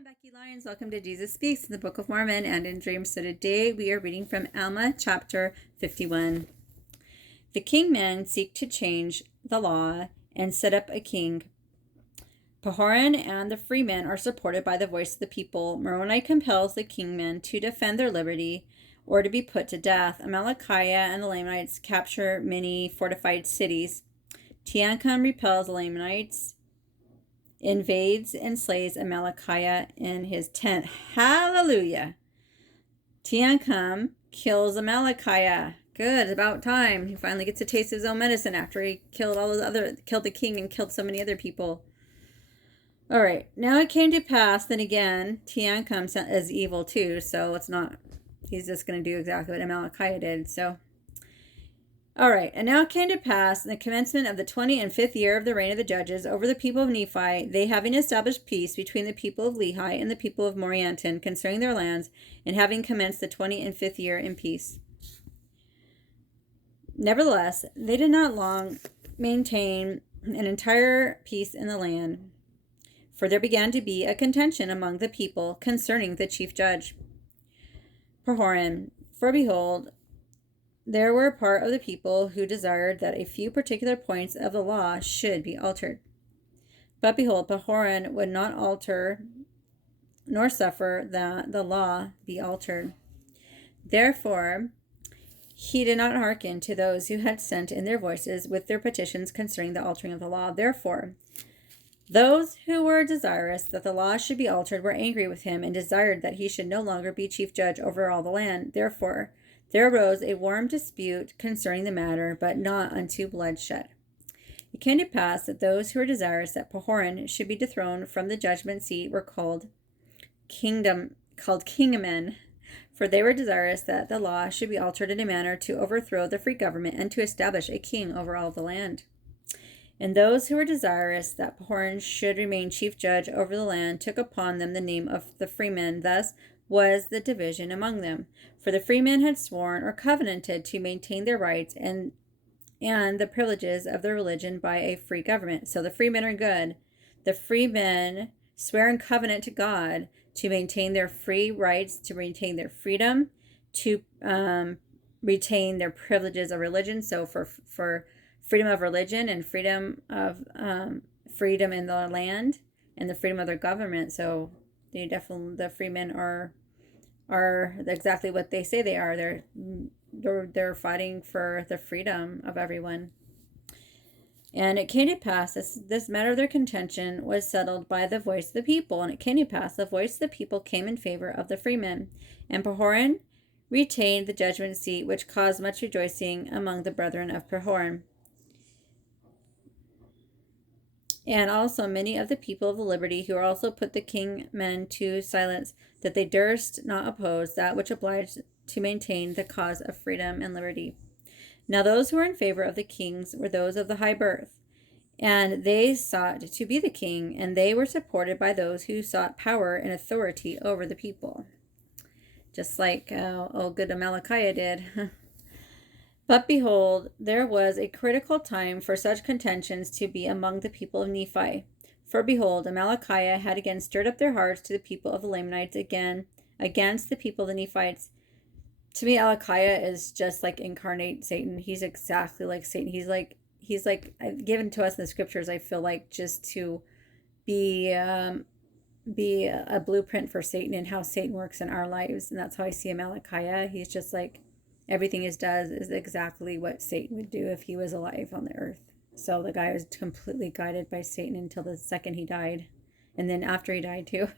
I'm Becky Lyons. Welcome to Jesus Speaks in the Book of Mormon and in Dreams. So today we are reading from Alma chapter 51. The kingmen seek to change the law and set up a king. Pahoran and the freemen are supported by the voice of the people. Moroni compels the kingmen to defend their liberty or to be put to death. Amalickiah and the Lamanites capture many fortified cities. Teancum repels the Lamanites, invades and slays Amalickiah in his tent. Hallelujah! Teancum kills Amalickiah. Good, about time. He finally gets to taste his own medicine after he killed killed the king and killed so many other people. All right, now it came to pass, then again, Teancum is evil too, so it's not, he's just going to do exactly what Amalickiah did, so. All right, and now it came to pass in the commencement of the 25th year of the reign of the judges over the people of Nephi, they having established peace between the people of Lehi and the people of Morianton concerning their lands, and having commenced the 25th year in peace. Nevertheless, they did not long maintain an entire peace in the land, for there began to be a contention among the people concerning the chief judge. Pahoran, for behold, there were a part of the people who desired that a few particular points of the law should be altered. But behold, Pahoran would not alter nor suffer that the law be altered. Therefore, he did not hearken to those who had sent in their voices with their petitions concerning the altering of the law. Therefore, those who were desirous that the law should be altered were angry with him and desired that he should no longer be chief judge over all the land. Therefore, there arose a warm dispute concerning the matter, but not unto bloodshed. It came to pass that those who were desirous that Pahoran should be dethroned from the judgment seat were called kingmen, for they were desirous that the law should be altered in a manner to overthrow the free government and to establish a king over all the land. And those who were desirous that Pahoran should remain chief judge over the land took upon them the name of the freemen. Thus was the division among them. For the freemen had sworn or covenanted to maintain their rights and the privileges of their religion by a free government. So the freemen are good. The freemen swear and covenant to God to maintain their free rights, to maintain their freedom, to retain their privileges of religion. So for freedom of religion and freedom in the land and the freedom of their government. So they definitely, the freemen are exactly what they say they are. They're fighting for the freedom of everyone. And it came to pass, this matter of their contention was settled by the voice of the people. And it came to pass, the voice of the people came in favor of the freemen. And Pahoran retained the judgment seat, which caused much rejoicing among the brethren of Pahoran. And also many of the people of the liberty, who also put the kingmen to silence, that they durst not oppose that which obliged to maintain the cause of freedom and liberty. Now those who were in favor of the kings were those of the high birth, and they sought to be the king, and they were supported by those who sought power and authority over the people, just like good Amalickiah did. But behold, there was a critical time for such contentions to be among the people of Nephi. For behold, Amalickiah had again stirred up their hearts to the people of the Lamanites again against the people of the Nephites. To me, Amalickiah is just like incarnate Satan. He's exactly like Satan. He's like given to us in the scriptures, I feel like, just to be a blueprint for Satan and how Satan works in our lives. And that's how I see Amalickiah. He's just like, everything he does is exactly what Satan would do if he was alive on the earth. So the guy was completely guided by Satan until the second he died. And then after he died too.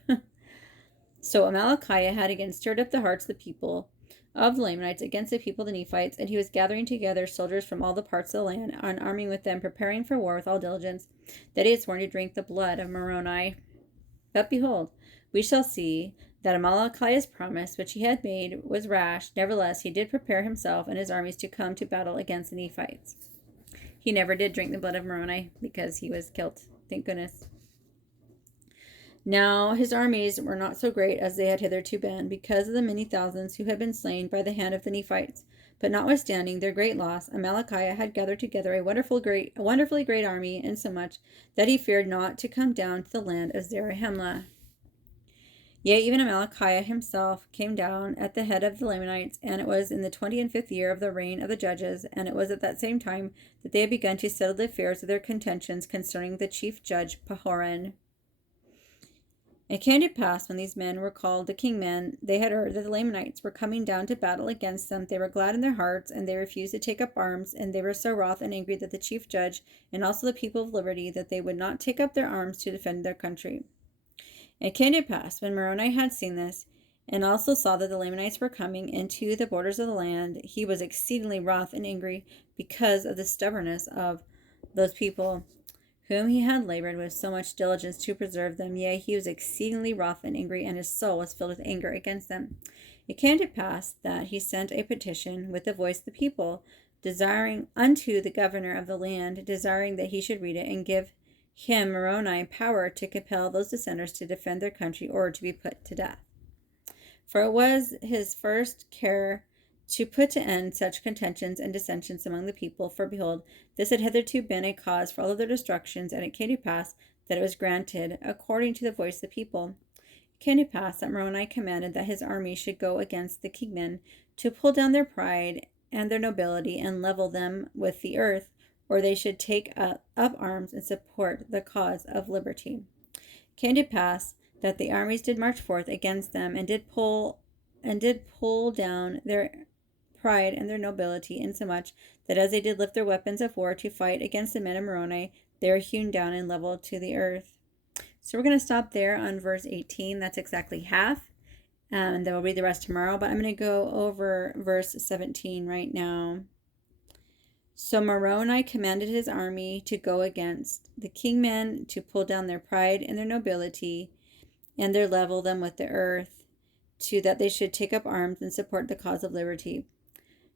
So Amalickiah had again stirred up the hearts of the people of the Lamanites against the people of the Nephites. And he was gathering together soldiers from all the parts of the land, and arming with them, preparing for war with all diligence, that he had sworn to drink the blood of Moroni. But behold, we shall see that Amalickiah's promise, which he had made, was rash. Nevertheless, he did prepare himself and his armies to come to battle against the Nephites. He never did drink the blood of Moroni because he was killed. Thank goodness. Now his armies were not so great as they had hitherto been, because of the many thousands who had been slain by the hand of the Nephites. But notwithstanding their great loss, Amalickiah had gathered together a wonderfully great army, insomuch that he feared not to come down to the land of Zarahemla. Yea, even Amalickiah himself came down at the head of the Lamanites, and it was in the 25th year of the reign of the judges, and it was at that same time that they had begun to settle the affairs of their contentions concerning the chief judge Pahoran. It came to pass, when these men were called the kingmen, they had heard that the Lamanites were coming down to battle against them. They were glad in their hearts, and they refused to take up arms, and they were so wroth and angry that the chief judge, and also the people of liberty, that they would not take up their arms to defend their country. It came to pass, when Moroni had seen this, and also saw that the Lamanites were coming into the borders of the land, he was exceedingly wroth and angry because of the stubbornness of those people, whom he had labored with so much diligence to preserve them. Yea, he was exceedingly wroth and angry, and his soul was filled with anger against them. It came to pass that he sent a petition with the voice of the people, desiring unto the governor of the land, desiring that he should read it, and give him, Moroni, power to compel those dissenters to defend their country or to be put to death. For it was his first care to put to end such contentions and dissensions among the people. For behold, this had hitherto been a cause for all of their destructions, and it came to pass that it was granted according to the voice of the people. It came to pass that Moroni commanded that his army should go against the kingmen, to pull down their pride and their nobility, and level them with the earth, or they should take up arms and support the cause of liberty. It came to pass that the armies did march forth against them, and did pull down their pride and their nobility, insomuch that as they did lift their weapons of war to fight against the men of Moroni, they were hewn down and leveled to the earth. So we're going to stop there on verse 18. That's exactly half. And then we'll read the rest tomorrow. But I'm going to go over verse 17 right now. So Moroni commanded his army to go against the kingmen, to pull down their pride and their nobility, and their level them with the earth, to that they should take up arms and support the cause of liberty.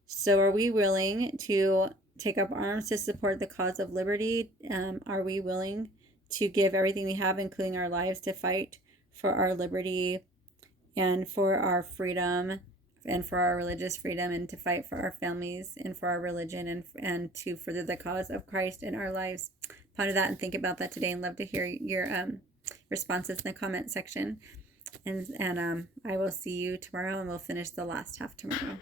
So are we willing to take up arms to support the cause of liberty? Are we willing to give everything we have, including our lives, to fight for our liberty and for our freedom and for our religious freedom, and to fight for our families and for our religion, and to further the cause of Christ in our lives? Ponder that and think about that today, and love to hear your responses in the comment section. And I will see you tomorrow, and we'll finish the last half tomorrow.